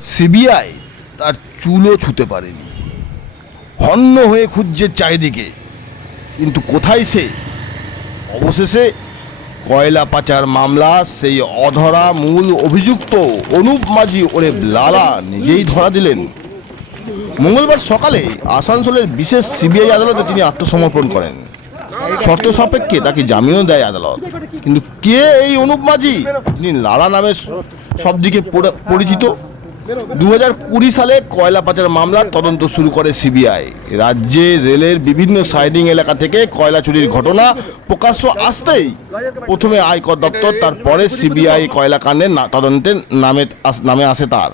CBI তার চুলও ছুতে পারেনি। হন্য হয়ে খুঁজছে চারিদিকে। কিন্তু কোথায় সে? অবশেষে কয়লা পাচার মামলা, সেই অধরা মূল অভিযুক্ত অনুপ মাঝি ওরে লালা নিজেই ধরা দিলেন। মঙ্গলবার সকালে আসানসোলের বিশেষ সিবিআই আদালতে তিনি আত্মসমর্পণ করেন। শর্ত সাপেক্ষে তাকে জামিনও দেয় আদালত। কিন্তু কে এই অনুপ মাঝি? তিনি লালা নামে সব দিকে পরিচিত? দু হাজার কুড়ি সালে কয়লা পাচার মামলার তদন্ত শুরু করে সিবিআই। রাজ্যে রেলের বিভিন্ন সাইডিং এলাকা থেকে কয়লা চুরির ঘটনা প্রকাশ্য আসতেই প্রথমে আয়কর দপ্তর, তারপরে সিবিআই কয়লা কাণ্ডের তদন্তের নামে নামে আসে তার।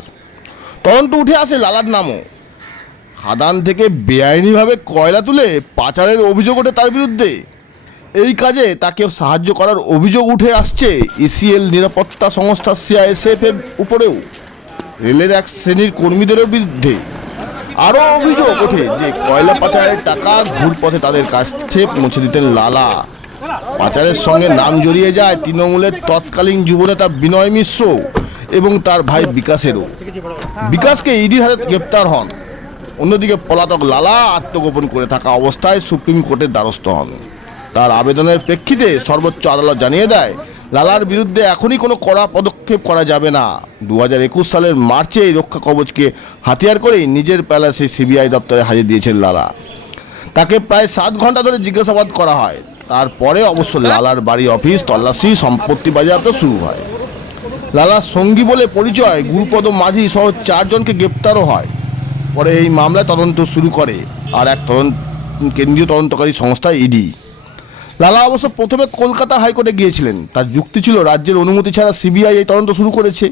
তদন্ত উঠে আসে লালার নামও। খাদান থেকে বেআইনিভাবে কয়লা তুলে পাচারের অভিযোগ ওঠে তার বিরুদ্ধে। এই কাজে তাকে সাহায্য করার অভিযোগ উঠে আসছে ইসিএল নিরাপত্তা সংস্থা সিআইএসএফ এর উপরেও। রেলের এক শ্রেণির কর্মীদেরও বিরুদ্ধে আরও অভিযোগ ওঠে যে কয়লা পাচারের টাকা ঘুরপথে তাদের কাছে পৌঁছে দিতেন লালা। পাচারের সঙ্গে নাম জড়িয়ে যায় তৃণমূলের তৎকালীন যুবনেতা বিনয় মিশ্র এবং তার ভাই বিকাশেরও। বিকাশকে ইডির হাতে গ্রেপ্তার হন। অন্যদিকে পলাতক লালা আত্মগোপন করে থাকা অবস্থায় সুপ্রিম কোর্টের দ্বারস্থ হন। তার আবেদনের প্রেক্ষিতে সর্বোচ্চ আদালত জানিয়ে দেয় লালার বিরুদ্ধে এখনই কোনো কড়া পদক্ষেপ করা যাবে না। দু একুশ সালের মার্চে এই রক্ষা কবচকে হাতিয়ার করেই নিজের প্যালেসে সিবিআই দপ্তরে হাজির দিয়েছেন লালা। তাকে প্রায় সাত ঘণ্টা ধরে জিজ্ঞাসাবাদ করা হয়। তারপরে অবশ্য লালার বাড়ি অফিস, তল্লাশি, সম্পত্তি বাজেয়াপ্ত শুরু হয়। লালার সঙ্গী বলে পরিচয় গুরুপদ মাঝি সহ চারজনকে গ্রেপ্তারও হয়। পরে এই মামলায় তদন্ত শুরু করে। আর এক তদন্ত কেন্দ্রীয় তদন্তকারী সংস্থা ইডি। লালা অবশ্য প্রথমে কলকাতা হাইকোর্টে গিয়েছিলেন। তার যুক্তি ছিল, রাজ্যের অনুমতি ছাড়া সিবিআই এই তদন্ত শুরু করেছে।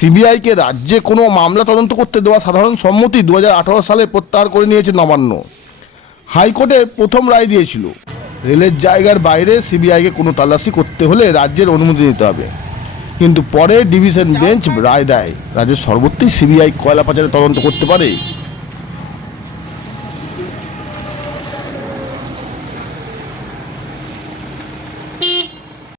সিবিআইকে রাজ্যে কোনো মামলা তদন্ত করতে দেওয়া সাধারণ সম্মতি দু হাজার আঠারো সালে প্রত্যাহার করে নিয়েছে নবান্ন। হাইকোর্টে প্রথম রায় দিয়েছিল, রেলের জায়গার বাইরে সিবিআইকে কোনো তল্লাশি করতে হলে রাজ্যের অনুমতি দিতে হবে। কিন্তু পরে ডিভিশন বেঞ্চ রায় দেয়, রাজ্যের সর্বত্রই সিবিআই কয়লা পাচারে তদন্ত করতে পারে।